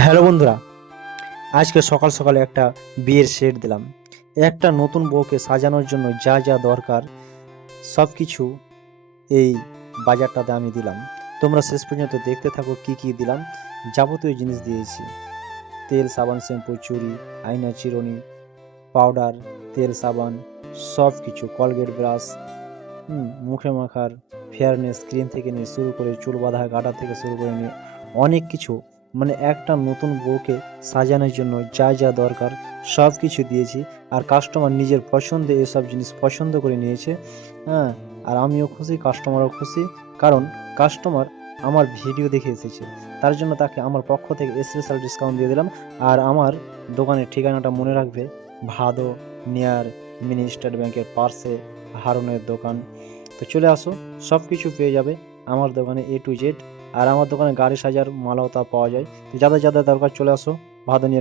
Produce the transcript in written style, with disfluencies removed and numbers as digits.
Hello বন্ধুরা, আজকে সকাল সকালে একটা বিয়ের সেট দিলাম। একটা নতুন বউকে সাজানোর জন্য যা যা দরকার সব কিছু এই বাজারটাতে আমি দিলাম। তোমরা শেষ পর্যন্ত দেখতে থাকো কি কি দিলাম। যাবতীয় জিনিস দিয়েছি: তেল, সাবান, শ্যাম্পু, চুড়ি, আয়না, চিরুনি, পাউডার, তেল, সাবান, সব কিছু, কলগেট ব্রাশ, মুখে মাখার ফেয়ারনেস ক্রিম থেকে নিয়ে শুরু করে চুল বাঁধা গাঁটা থেকে শুরু করে নিয়ে অনেক কিছু, মানে একটা নতুন বউকে সাজানোর জন্য যা যা দরকার সব কিছু দিয়েছি। আর কাস্টমার নিজের পছন্দে এসব জিনিস পছন্দ করে নিয়েছে। হ্যাঁ, আর আমিও খুশি, কাস্টমারও খুশি। কারণ কাস্টমার আমার ভিডিও দেখে এসেছে, তার জন্য তাকে আমার পক্ষ থেকে স্পেশাল ডিসকাউন্ট দিয়ে দিলাম। আর আমার দোকানের ঠিকানাটা মনে রাখবে: ভাদো নিয়ার মিনি স্টেট ব্যাংকের পার্শ্বে হারুনের দোকান। তো চলে আসো, সব কিছু পেয়ে যাবে আমার দোকানে A to Z। আর আমার দোকানে গাড়ি সাজার মালাও তা পাওয়া যায়। তো যাদের যাদের দরকার চলে আসো ভাদনিয়া।